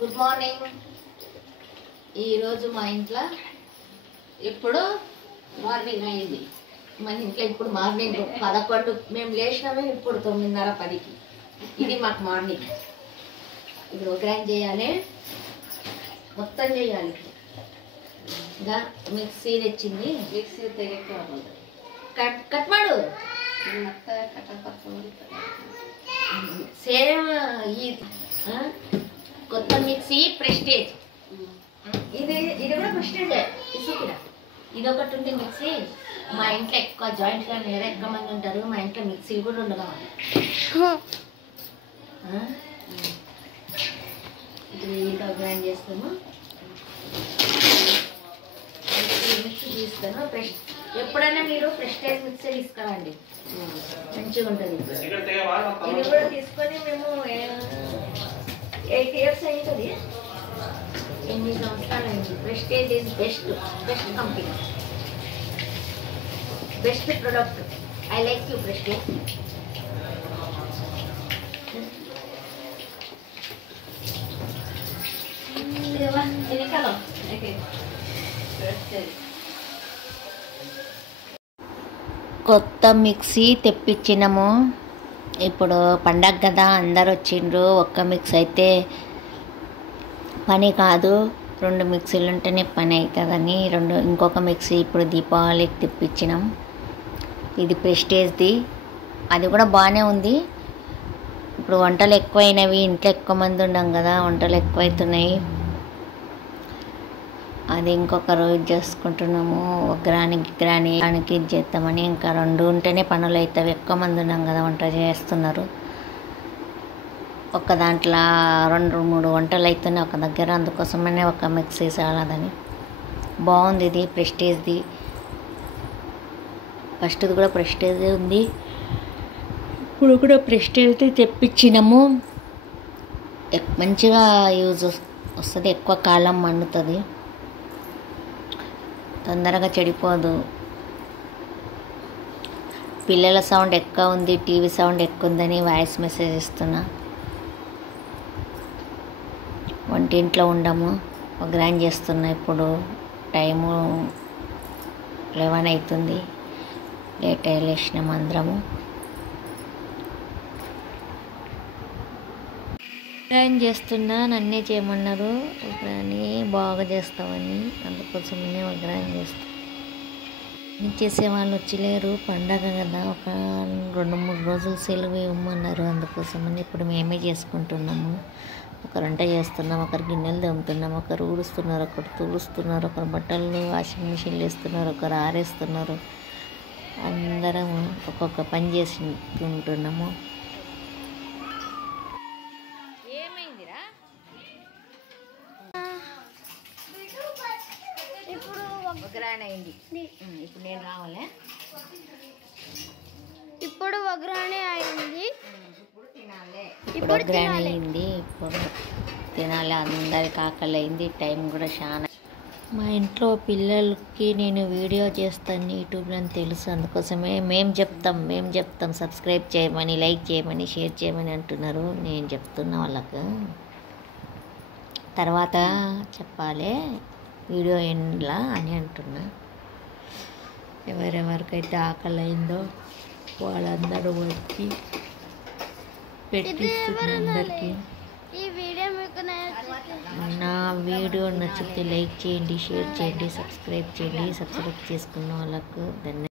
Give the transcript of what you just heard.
Good morning. ఈరోజు మా ఇంట్లో ఇప్పుడు మార్నింగ్ అయింది. మన ఇంట్లో ఇప్పుడు మార్నింగ్ 11 మేము లేచినామే ఇప్పుడు 9:30 10కి. ఇది మాకు మార్నింగ్. ఇప్పుడు గ్రైండ్ చేయాలి, మొత్తం చేయాలి. ఇంకా మిక్సీ తెచ్చింది, మిక్సీ కట్ మాడు సేమ్ ఈ కొత్త మిక్సీ ప్రెస్టేజ్. ఇది కూడా ప్రెస్టేజ్ ఇసుకురా. ఇది ఒకటి ఉంది మిక్సీ. మా ఇంట్లో ఎక్కువ జాయింట్ ఫ్యామిలీ కదా, ఎక్కువ మంది ఉంటారు. మా ఇంట్లో మిక్సీలు కూడా 2 కావాలి. ఇప్పుడు ఇంట్లో గ్రైండ్ చేస్తాము. మిక్సీ తీస్తాను. ఎప్పుడైనా మీరు ప్రెస్టేజ్ మిక్సీ తీసుకురండి, మంచిగా ఉంటుంది. ఇది కూడా తీసుకొని మేము 8 years అవుతుంది, 8 సంవత్సరాలు అయింది. Prestige is best company, best product. I like you prestige. ఎన్నికలో కొత్త మిక్సీ తెప్పించినాము. ఇప్పుడు పండగ కదా, అందరు వచ్చిండ్రు. ఒక్క మిక్సీ అయితే పని కాదు, 2 మిక్సీలు ఉంటేనే పని అవుతుందని ఇంకొక మిక్సీ ఇప్పుడు దీపావళికి తెప్పించినాం. ఇది ప్రెస్టేజ్ది, అది కూడా బాగానే ఉంది. ఇప్పుడు వంటలు ఎక్కువైనవి, ఇంట్లో ఎక్కువ మంది ఉన్నాం కదా, వంటలు ఎక్కువైతున్నాయి. అది ఇంకొక రోజు చేసుకుంటున్నాము. గ్రానికి ఇది చేద్దామని. ఇంకా 2 ఉంటేనే పనులు అవుతాయి. ఎక్కువ మంది ఉన్నాం కదా, వంట చేస్తున్నారు. ఒక దాంట్లో 2-3 వంటలు అవుతున్నాయి ఒక దగ్గర. అందుకోసమనే ఒక మిక్సీ చాలదని. బాగుంది ఇది ప్రెస్టేజ్ది. ఫస్ట్ది కూడా ప్రెస్టేజ్ ఉంది, ఇప్పుడు కూడా ప్రెస్టేజ్ది తెప్పించినాము. మంచిగా యూజ్ వస్తుంది, ఎక్కువ కాలం మన్నుతుంది, తొందరగా చెడిపోదు. పిల్లల సౌండ్ ఎక్కువ ఉంది, టీవీ సౌండ్ ఎక్కువ ఉందని వాయిస్ మెసేజ్ ఇస్తున్నా. వంటింట్లో ఉండము, గ్రైండ్ చేస్తున్నా. ఇప్పుడు టైము 11 అవుతుంది. లేట్ లేచినాము అందరము. గ్రైండ్ చేస్తున్నా, నన్నే చేయమన్నారు కానీ బాగా చేస్తామని, అందుకోసమనే గ్రైండ్ చేస్తాం. చేసేవాళ్ళు వచ్చలేరు, పండగ కదా, ఒక 2-3 రోజులు సెలవు ఇవ్వమన్నారు. అందుకోసమని ఇప్పుడు మేమే చేసుకుంటున్నాము. ఒకరు వంట చేస్తున్నాం, ఒకరు గిన్నెలు తోముతున్నాం, ఒకరు ఊడుస్తున్నారు, ఒకరు తుడుస్తున్నారు, ఒకరు బట్టలు వాషింగ్ మిషన్లు వేస్తున్నారు, ఒకరు ఆరేస్తున్నారు. అందరం ఒక్కొక్క పని చేసుకుంటున్నాము. ఏమైందిరా? ఇప్పుడు గ్రాండ్ అయింది. ఇప్పుడు నేను రావాలే. ఇప్పుడు వగ్రానే అయింది. ఇప్పుడు గ్రాండ్ అయింది. ఇప్పుడు తినాలి. అందరికి ఆకలి అయింది. టైం కూడా చాలా. మా ఇంట్లో పిల్లలకి నేను వీడియో చేస్తాను యూట్యూబ్లో అని తెలుసు. అందుకోసమే మేము చెప్తాం సబ్స్క్రైబ్ చేయమని, లైక్ చేయమని, షేర్ చేయమని అంటున్నారు. నేను చెప్తున్నా వాళ్ళకు, తర్వాత చెప్పాలి వీడియో ఎండ్లా అని అంటున్నా. ఎవరెవరికైతే ఆకలి అయిందో వాళ్ళందరూ వచ్చి పెట్టిస్తున్నారు అందరికీ. నా వీడియో నచ్చితే లైక్ చేయండి, షేర్ చేయండి, సబ్స్క్రైబ్ చేయండి. సబ్స్క్రైబ్ చేసుకున్న వాళ్ళకు ధన్యవాదాలు.